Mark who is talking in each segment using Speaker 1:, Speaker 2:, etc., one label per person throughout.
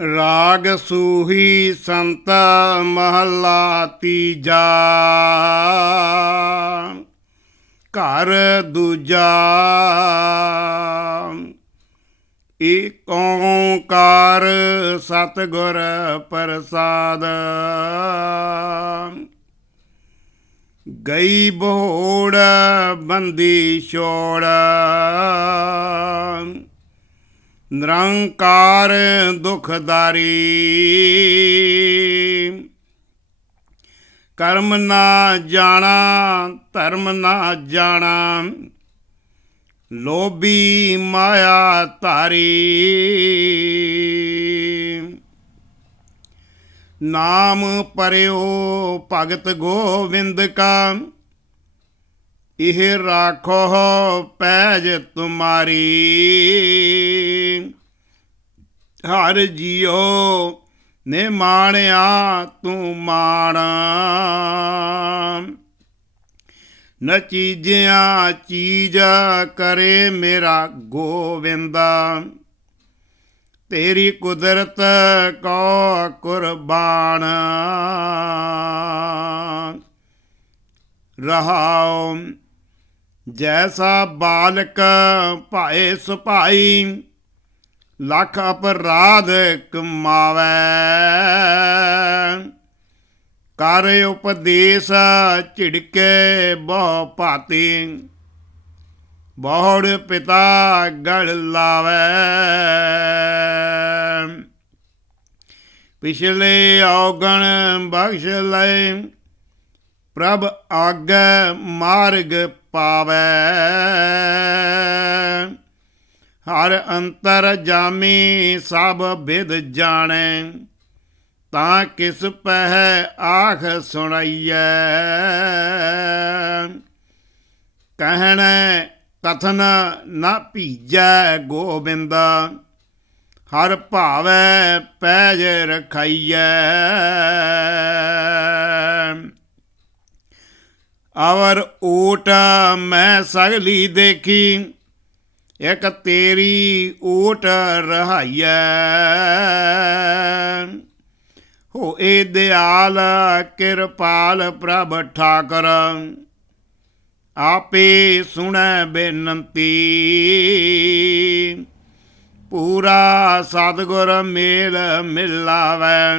Speaker 1: ਰਾਗ ਸੂਹੀ ਸੰਤ ਮਹਲਾ ਤੀਜਾ। ਘਰ ਦੂਜਾ। ਏਕ ਓੰਕਾਰ ਸਤਿਗੁਰ ਪ੍ਰਸਾਦ। ਗਈ ਬੋੜ ਬੰਦੀ ਛੋੜ। ਨਿਰੰਕਾਰ ਦੁਖਦਾਰੀ। ਕਰਮ ਨਾ ਜਾਣਾ, ਧਰਮ ਨਾ ਜਾਣਾ, ਲੋਭੀ ਮਾਇਆ ਧਾਰੀ। ਨਾਮ ਪਰਿਓ ਭਗਤ ਗੋਵਿੰਦ ਕਾ ਇਹ ਰਾਖੋ ਪੈਜ ਤੁਮਾਰੀ। ਹਰ ਜੀਓ ਨੇ ਮਾਣਿਆ ਤੂੰ ਮਾਣ। ਨ ਚੀਜ਼ਿਆਂ ਚੀਜ਼ ਕਰੇ ਮੇਰਾ ਗੋਵਿੰਦਾ। ਤੇਰੀ ਕੁਦਰਤ ਕੋ ਕੁਰਬਾਨ। ਰਹਾਉ ਜੈਸਾ ਬਾਲਕ ਭਾਏ ਸੁਭਾਈ, ਲੱਖ ਅਪਰਾਧ ਕਮਾਵੇ। ਕਰ ਉਪਦੇਸ਼ ਝਿੜਕੇ ਬਹੁ ਭਾਤੀ, ਬਹੁੜ ਪਿਤਾ ਗੜ ਲਾਵੇ। ਪਿਛਲੇ ਔਗਣ ਬਖਸ਼ ਲੈ ਪ੍ਰਭ ਆਗੇ ਮਾਰਗ ਪਾਵੇ। ਹਰ ਅੰਤਰ ਜਾਮੀ ਸਭ ਵਿਦ ਜਾਣੈ, ਤਾਂ ਕਿਸ ਪਹਿ ਆਖ ਸੁਣਾਈਐ। ਕਹਿਣੈ, ਕਥਨ ਨਾ ਭੀਜੈ ਗੋਬਿੰਦ, ਹਰ ਭਾਵੈ ਪੈਜ ਰਖਾਈਐ। ਅਵਰ ਓਟ ਮੈਂ ਸਗਲੀ ਦੇਖੀ, ਇੱਕ ਤੇਰੀ ਓਟ ਰਹਾਈਐ। ਹੋਏ ਦਿਆਲ ਕਿਰਪਾਲ ਪ੍ਰਭ ਠਾਕਰ, ਆਪੇ ਸੁਣੈ ਬੇਨਤੀ। ਪੂਰਾ ਸਤਿਗੁਰ ਮੇਲ ਮਿਲਾਵੈ।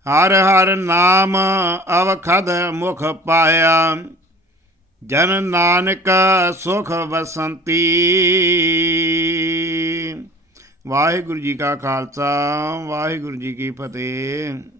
Speaker 1: ਹਰ ਹਰ ਨਾਮ ਅਵਖਦ ਮੁਖ ਪਾਇਆ। ਜਨ ਨਾਨਕ ਸੁਖ ਵਸੰਤੀ। ਵਾਹਿਗੁਰੂ ਜੀ ਕਾ ਖਾਲਸਾ, ਵਾਹਿਗੁਰੂ ਜੀ ਕੀ ਫਤਿਹ।